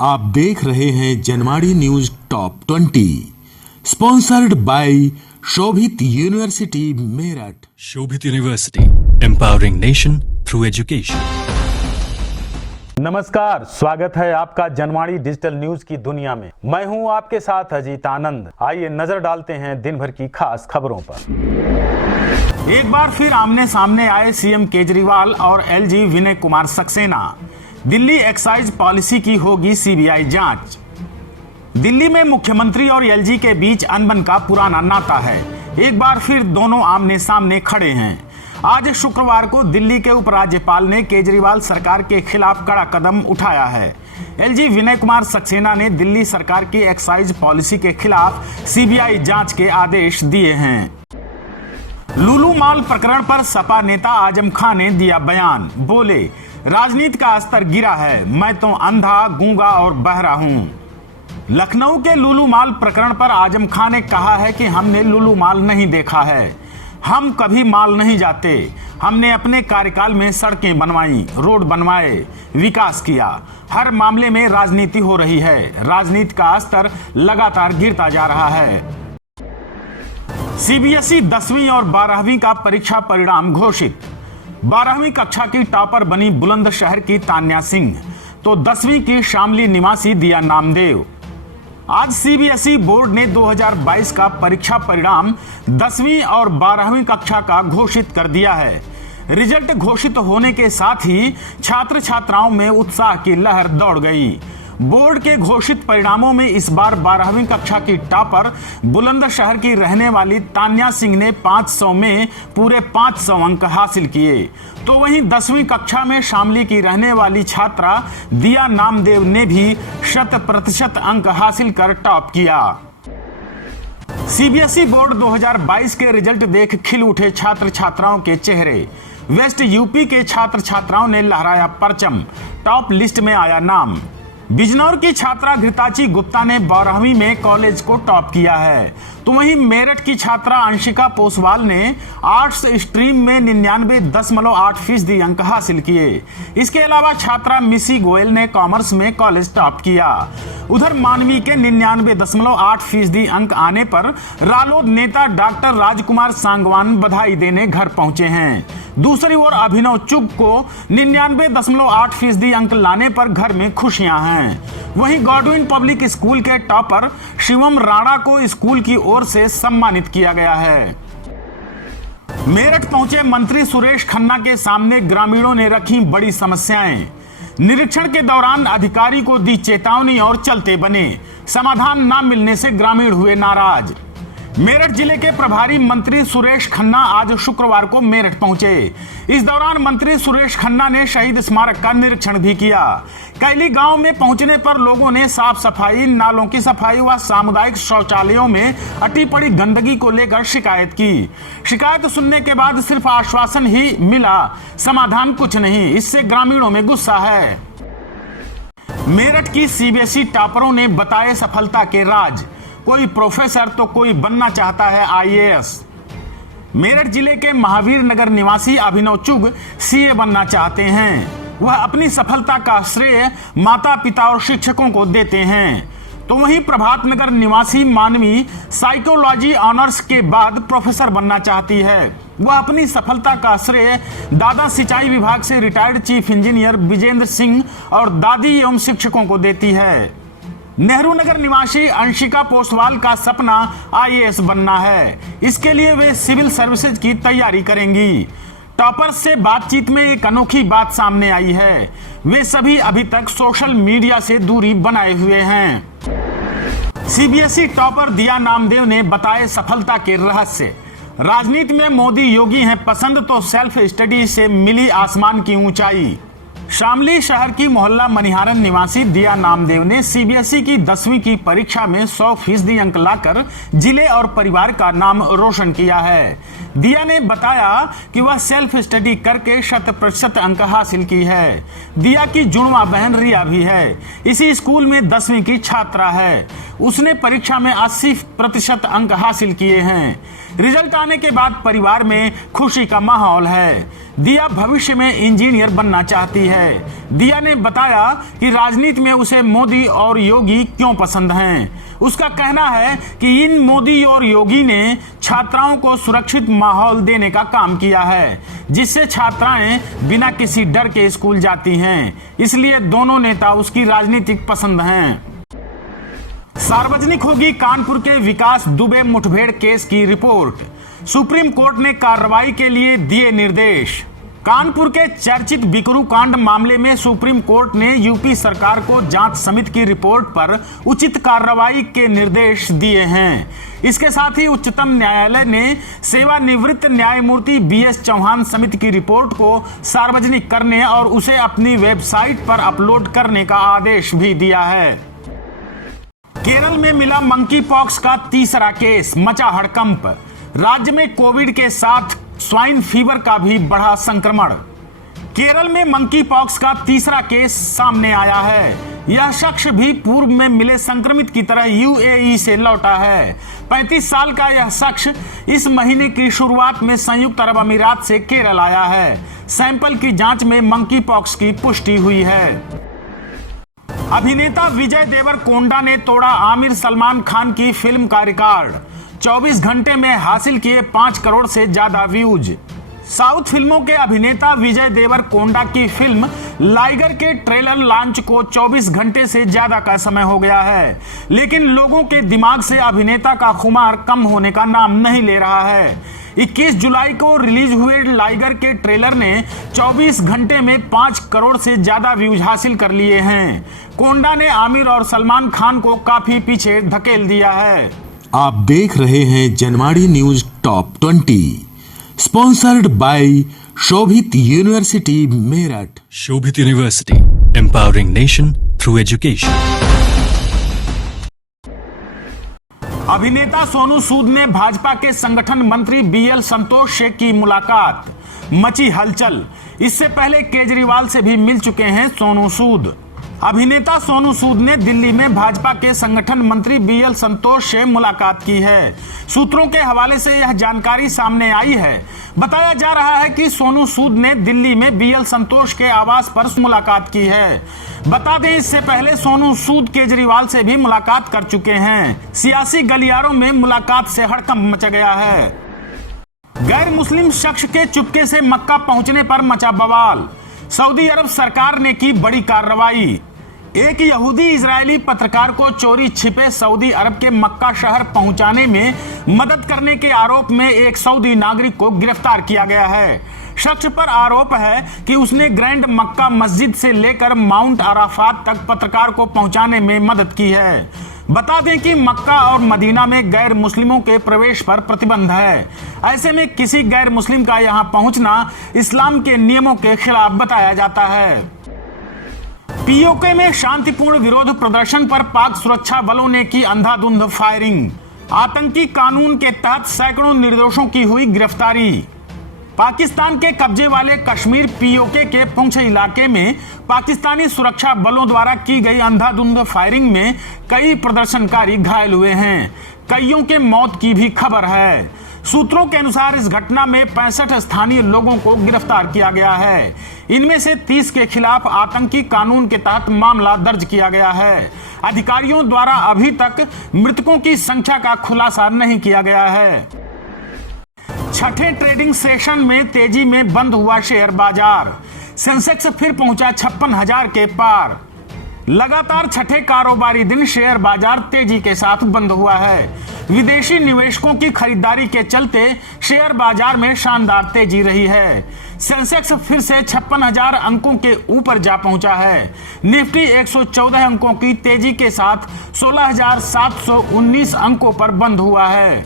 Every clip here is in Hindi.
आप देख रहे हैं Janwadi news top 20 sponsored by Shobhit university Meerut. Shobhit university, empowering nation through education. नमस्कार, स्वागत है आपका जनवाड़ी डिजिटल न्यूज की दुनिया में। मैं हूं आपके साथ अजीत आनंद। आइए नजर डालते हैं दिन भर की खास खबरों पर। एक बार फिर आमने सामने आए सीएम केजरीवाल और LG Vinay Kumar Saxena. Delhi excise policy की होगी सीबीआई जांच। दिल्ली में मुख्यमंत्री और एलजी के बीच अनबन का पुराना नाता है। एक बार फिर दोनों आमने सामने खड़े हैं। आज शुक्रवार को दिल्ली के उपराज्यपाल ने केजरीवाल सरकार के खिलाफ कड़ा कदम उठाया है। एलजी विनय कुमार सक्सेना ने दिल्ली सरकार की एक्साइज पॉलिसी के खिलाफ सीबीआई जांच के आदेश दिए हैं। लुलू मॉल प्रकरण पर सपा नेता आजम खान ने दिया बयान। बोले, राजनीति का स्तर गिरा है, मैं तो अंधा, गूंगा और बहरा हूं। लखनऊ के लुलू मॉल प्रकरण पर आजम खान ने कहा है कि हमने लुलू मॉल नहीं देखा है, हम कभी मॉल नहीं जाते। हमने अपने कार्यकाल में सड़कें बनवाई, रोड बनवाए, विकास किया। हर मामले में राजनीति हो रही है, राजनीति का स्तर लगातार गिरता जा रहा है। सीबीएसई 10वीं और 12वीं का परीक्षा परिणाम घोषित। 12वीं कक्षा की टॉपर बनी बुलंदशहर की तान्या सिंह, तो 10वीं की शामली निवासी दिया नामदेव। आज सीबीएसई बोर्ड ने 2022 का परीक्षा परिणाम 10वीं और 12वीं कक्षा का घोषित कर दिया है। रिजल्ट घोषित होने के साथ ही छात्र छात्राओं में उत्साह की लहर दौड़ गई। बोर्ड के घोषित परिणामों में इस बार 12वीं कक्षा की टॉपर बुलंदशहर की रहने वाली तान्या सिंह ने 500 में पूरे 500 अंक हासिल किए, तो वहीं 10वीं कक्षा में शामली की रहने वाली छात्रा दिया नामदेव ने भी 100% अंक हासिल कर टॉप किया। सीबीएसई बोर्ड 2022 के रिजल्ट देख खिल उठे छात्र छात्राओं के चेहरे। वेस्ट यूपी के छात्र छात्राओं ने लहराया परचम, टॉप लिस्ट में आया नाम। बिजनौर की छात्रा घृताची गुप्ता ने 12वीं में कॉलेज को टॉप किया है, तो वहीं मेरठ की छात्रा अंशिका पोसवाल ने आर्ट्स स्ट्रीम में 99.8% अंक हासिल किए। इसके अलावा छात्रा मिसी गोयल ने कॉमर्स में कॉलेज टॉप किया। उधर मानवी के 99.8% अंक आने पर रालोद नेता डॉक्टर राजकुमार सांगवान बधाई देने घर पहुंचे हैं। दूसरी ओर अभिनव चुग को 99.8% अंक लाने पर घर में खुशियां हैं। वहीं गॉडविन पब्लिक स्कूल के टॉपर शिवम राणा को स्कूल की ओर से सम्मानित किया गया है। मेरठ पहुंचे मंत्री सुरेश खन्ना के सामने ग्रामीणों ने रखी बड़ी समस्याएं। निरीक्षण के दौरान अधिकारी को दी चेतावनी और चलते बने। समाधान न मिलने से ग्रामीण हुए नाराज। मेरठ जिले के प्रभारी मंत्री सुरेश खन्ना आज शुक्रवार को मेरठ पहुंचे। इस दौरान मंत्री सुरेश खन्ना ने शहीद स्मारक का निरीक्षण भी किया। कैली गांव में पहुंचने पर लोगों ने साफ सफाई, नालों की सफाई व सामुदायिक शौचालयों में अटी पड़ी गंदगी को लेकर शिकायत की। शिकायत सुनने के बाद सिर्फ आश्वासन ही मिला, समाधान कुछ नहीं। इससे ग्रामीणों में गुस्सा है। मेरठ की सीबीएसई टॉपरों ने बताए सफलता के राज। कोई प्रोफेसर तो कोई बनना चाहता है आईएएस। मेरठ जिले के महावीर नगर निवासी अभिनव चुग सीए बनना चाहते हैं। वह अपनी सफलता का श्रेय माता पिता और शिक्षकों को देते हैं। तो वहीं प्रभात नगर निवासी मानवी साइकोलॉजी ऑनर्स के बाद प्रोफेसर बनना चाहती है। वह अपनी सफलता का श्रेय दादा सिंचाई विभाग से retired chief engineer Vijendra Singh और दादी एवं शिक्षकों को देती है। नेहरू नगर निवासी अंशिका पोसवाल का सपना आईएएस बनना है। इसके लिए वे सिविल सर्विसेज की तैयारी करेंगी। टॉपर्स से बातचीत में एक अनोखी बात सामने आई है। वे सभी अभी तक सोशल मीडिया से दूरी बनाए हुए हैं। सीबीएसई टॉपर दिया नामदेव ने बताए सफलता के रहस्य। राजनीति में मोदी योगी हैं पसंद, तो सेल्फ स्टडी से मिली आसमान की ऊंचाई। शामली शहर की मोहल्ला मनिहारन निवासी दिया नामदेव ने सीबीएसई की 10वीं की परीक्षा में 100% अंक लाकर जिले और परिवार का नाम रोशन किया है। दिया ने बताया कि वह सेल्फ स्टडी करके 100% अंक हासिल की है। दिया की जुड़वा बहन रिया भी है, इसी स्कूल में 10वीं की छात्रा है। उसने परीक्षा में 80% अंक हासिल किए हैं। रिजल्ट आने के बाद परिवार में खुशी का माहौल है। दिया भविष्य में इंजीनियर बनना चाहती है। दिया ने बताया कि राजनीति में उसे मोदी और योगी क्यों पसंद हैं। उसका कहना है कि इन मोदी और योगी ने छात्राओं को सुरक्षित माहौल देने का काम किया है, जिससे छात्राएं बिना किसी डर के स्कूल जाती हैं। इसलिए दोनों नेता उसकी राजनीतिक पसंद हैं। सार्वजनिक होगी कानपुर के विकास दुबे मुठभेड़ केस की रिपोर्ट। सुप्रीम कोर्ट ने कार्रवाई के लिए दिए निर्देश। कानपुर के चर्चित बिकरू कांड मामले में सुप्रीम कोर्ट ने यूपी सरकार को जांच समिति की रिपोर्ट पर उचित कार्रवाई के निर्देश दिए हैं। इसके साथ ही उच्चतम न्यायालय ने सेवानिवृत्त न्यायमूर्ति BS चौहान समिति की रिपोर्ट को सार्वजनिक करने और उसे अपनी वेबसाइट पर अपलोड करने का आदेश भी दिया है। केरल में मिला मंकी पॉक्स का तीसरा केस, मचा हड़कंप। राज्य में कोविड के साथ स्वाइन फीवर का भी बढ़ा संक्रमण। केरल में मंकी पॉक्स का तीसरा केस सामने आया है। यह शख्स भी पूर्व में मिले संक्रमित की तरह UAE से लौटा है। 35 साल का यह शख्स इस महीने की शुरुआत में संयुक्त अरब अमीरात से केरल आया है। सैंपल की जांच में मंकी पॉक्स की पुष्टि हुई है। अभिनेता विजय देवरकोंडा ने तोड़ा आमिर सलमान खान की फिल्म का रिकॉर्ड। 24 घंटे में हासिल किए 5 करोड़ से ज्यादा व्यूज। साउथ फिल्मों के अभिनेता विजय देवरकोंडा की फिल्म लाइगर के ट्रेलर लॉन्च को 24 घंटे से ज्यादा का समय हो गया है, लेकिन लोगों के दिमाग से अभिनेता का खुमार कम होने का नाम नहीं ले रहा है। 21 जुलाई को रिलीज हुए लाइगर के ट्रेलर ने 24 घंटे में 5 करोड़ से ज्यादा व्यूज हासिल कर लिए हैं। कोंडा ने आमिर और सलमान खान को काफी पीछे धकेल दिया है। आप देख रहे हैं Janwadi news top 20, sponsored by Shobhit university Meerut. Shobhit University, empowering nation through education. अभिनेता सोनू सूद ने भाजपा के संगठन मंत्री BL संतोष से की मुलाकात, मची हलचल। इससे पहले केजरीवाल से भी मिल चुके हैं सोनू सूद। अभिनेता सोनू सूद ने दिल्ली में भाजपा के संगठन मंत्री BL संतोष से मुलाकात की है। सूत्रों के हवाले से यह जानकारी सामने आई है। बताया जा रहा है कि सोनू सूद ने दिल्ली में BL संतोष के आवास पर मुलाकात की है। बता दें, इससे पहले सोनू सूद केजरीवाल से भी मुलाकात कर चुके हैं। सियासी गलियारों में मुलाकात से हड़कंप मच गया है। गैर मुस्लिम शख्स के चुपके से मक्का पहुंचने पर मचा बवाल। सऊदी अरब सरकार ने की बड़ी कार्रवाई। एक यहूदी इजरायली पत्रकार को चोरी छिपे सऊदी अरब के मक्का शहर पहुंचाने में मदद करने के आरोप में एक सऊदी नागरिक को गिरफ्तार किया गया है। शख्स पर आरोप है कि उसने ग्रैंड मक्का मस्जिद से लेकर माउंट अराफात तक पत्रकार को पहुंचाने में मदद की है। बता दें कि मक्का और मदीना में गैर मुस्लिमों के प्रवेश पर प्रतिबंध है। ऐसे में किसी गैर मुस्लिम का यहां पहुंचना इस्लाम के नियमों के खिलाफ बताया जाता है। POK में शांतिपूर्ण विरोध प्रदर्शन पर पाक सुरक्षा बलों ने की अंधाधुंध फायरिंग। आतंकी कानून के तहत सैकड़ों निर्दोषों की हुई गिरफ्तारी। पाकिस्तान के कब्जे वाले कश्मीर POK के पुंछ इलाके में पाकिस्तानी सुरक्षा बलों द्वारा की गई अंधाधुंध फायरिंग में कई प्रदर्शनकारी घायल हुए हैं। कईयों के मौत की भी खबर है। सूत्रों के अनुसार इस घटना में 65 स्थानीय लोगों को गिरफ्तार किया गया है। इनमें से 30 के खिलाफ आतंकी कानून के तहत मामला दर्ज किया गया है। अधिकारियों द्वारा अभी तक मृतकों की संख्या का खुलासा नहीं किया गया है। छठे ट्रेडिंग सेशन में तेजी में बंद हुआ शेयर बाजार। सेंसेक्स फिर पहुंचा 56,000 के पार। लगातार छठे कारोबारी दिन शेयर बाजार तेजी के साथ बंद हुआ है। विदेशी निवेशकों की खरीदारी के चलते शेयर बाजार में शानदार तेजी रही है। सेंसेक्स फिर से 56,000 अंकों के ऊपर जा पहुंचा है। निफ्टी 114 अंकों की तेजी के साथ 16,719 अंकों पर बंद हुआ है।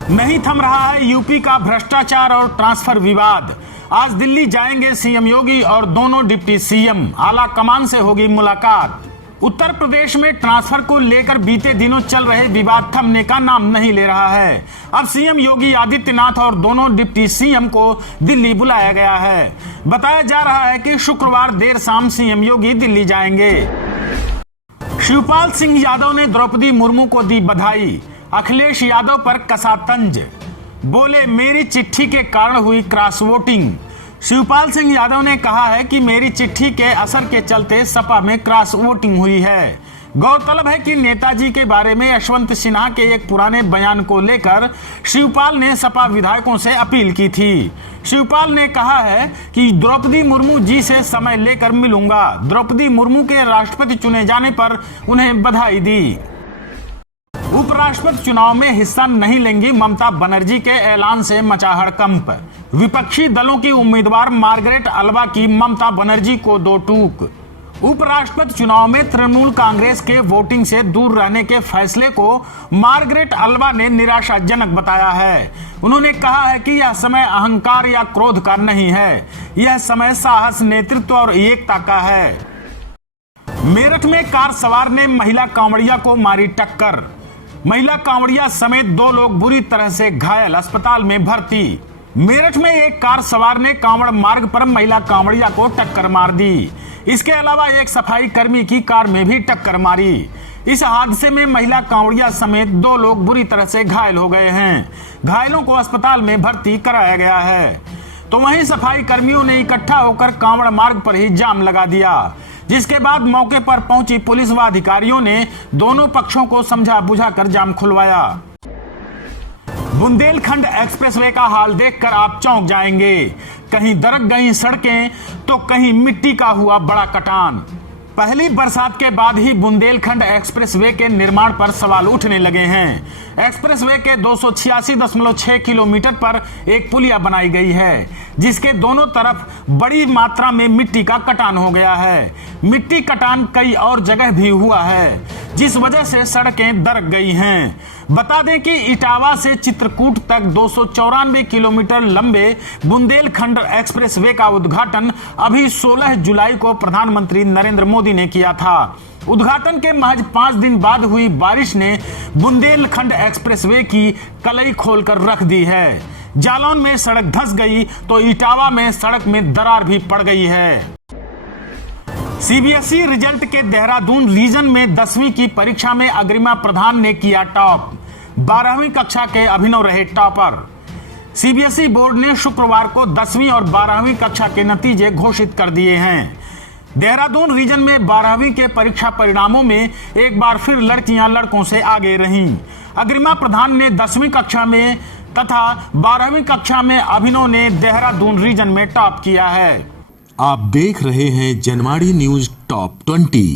नहीं थम रहा है यूपी का भ्रष्टाचार और ट्रांसफर विवाद। आज दिल्ली जाएंगे CM योगी और दोनों डिप्टी CM। आला कमान से होगी मुलाकात। उत्तर प्रदेश में ट्रांसफर को लेकर बीते दिनों चल रहे विवाद थमने का नाम नहीं ले रहा है। अब सीएम योगी आदित्यनाथ और दोनों डिप्टी सीएम को दिल्ली बुलाया गया है। बताया जा रहा है कि शुक्रवार देर शाम सीएम योगी दिल्ली जाएंगे। शिवपाल सिंह यादव ने द्रौपदी मुर्मू को दी बधाई। अखिलेश यादव पर कसा तंज, बोले मेरी चिट्ठी के कारण हुई क्रॉस वोटिंग। शिवपाल सिंह यादव ने कहा है कि मेरी चिट्ठी के असर के चलते सपा में क्रॉस वोटिंग हुई है। गौरतलब है कि नेताजी के बारे में यशवंत सिन्हा के एक पुराने बयान को लेकर शिवपाल ने सपा विधायकों से अपील की थी। शिवपाल ने कहा है कि द्रौपदी मुर्मू जी से समय लेकर मिलूंगा। द्रौपदी मुर्मू के राष्ट्रपति चुने जाने पर उन्हें बधाई दी। उपराष्ट्रपति चुनाव में हिस्सा नहीं लेंगी ममता बनर्जी के ऐलान से मचा हड़कंप। विपक्षी दलों की उम्मीदवार मार्गरेट अल्वा की ममता बनर्जी को दो टूक। उपराष्ट्रपति चुनाव में तृणमूल कांग्रेस के वोटिंग से दूर रहने के फैसले को मार्गरेट अल्वा ने निराशाजनक बताया है। उन्होंने कहा है कि यह समय अहंकार या क्रोध का नहीं है, यह समय साहस, नेतृत्व और एकता का है। मेरठ में कार सवार ने महिला कांवड़िया को मारी टक्कर। महिला कांवड़िया समेत 2 लोग बुरी तरह से घायल, अस्पताल में भर्ती। मेरठ में एक कार सवार ने कांवड़ मार्ग पर महिला कांवड़िया को टक्कर मार दी। इसके अलावा एक सफाई कर्मी की कार में भी टक्कर मारी। इस हादसे में महिला कांवड़िया समेत 2 लोग बुरी तरह से घायल हो गए हैं। घायलों को अस्पताल में भर्ती कराया गया है। तो वहीं सफाई कर्मियों ने इकट्ठा होकर कांवड़ मार्ग पर ही जाम लगा दिया, जिसके बाद मौके पर पहुंची पुलिस व अधिकारियों ने दोनों पक्षों को समझा बुझाकर जाम खुलवाया। बुंदेलखंड एक्सप्रेसवे का हाल देखकर आप चौंक जाएंगे। कहीं दरक गई सड़कें तो कहीं मिट्टी का हुआ बड़ा कटान। पहली बरसात के बाद ही बुंदेलखंड एक्सप्रेसवे के निर्माण पर सवाल उठने लगे हैं। एक्सप्रेसवे के 286.6 किलोमीटर पर एक पुलिया बनाई गई है, जिसके दोनों तरफ बड़ी मात्रा में मिट्टी का कटान हो गया है। मिट्टी कटान कई और जगह भी हुआ है, जिस वजह से सड़कें दरक गई हैं। बता दें कि इटावा से चित्रकूट तक 294 किलोमीटर लंबे बुंदेलखंड एक्सप्रेसवे का उद्घाटन अभी 16 जुलाई को प्रधानमंत्री नरेंद्र मोदी ने किया था। उद्घाटन के महज 5 दिन बाद हुई बारिश ने बुंदेलखंड एक्सप्रेसवे की कलई खोलकर रख दी है। जालौन में सड़क धंस गई तो इटावा में सड़क में दरार भी पड़ गई है। सीबीएसई रिजल्ट के देहरादून रीजन में 10वीं की परीक्षा में अग्रिमा प्रधान ने किया टॉप। 12वीं कक्षा के अभिनव रहे टॉपर। सीबीएसई बोर्ड ने शुक्रवार को 10वीं और 12वीं कक्षा के नतीजे घोषित कर दिए हैं। देहरादून रीजन में 12वीं के परीक्षा परिणामों में एक बार फिर लड़कियां लड़कों से आगे रहीं। अग्रिमा प्रधान ने 10वीं कक्षा में तथा 12वीं कक्षा में अभिनव ने देहरादून रीजन में टॉप किया है। आप देख रहे हैं Janwadi news top 20,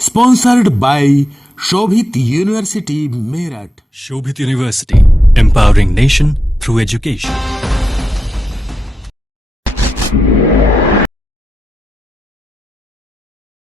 sponsored by Shobhit university Meerut. Shobhit University, empowering nation through education.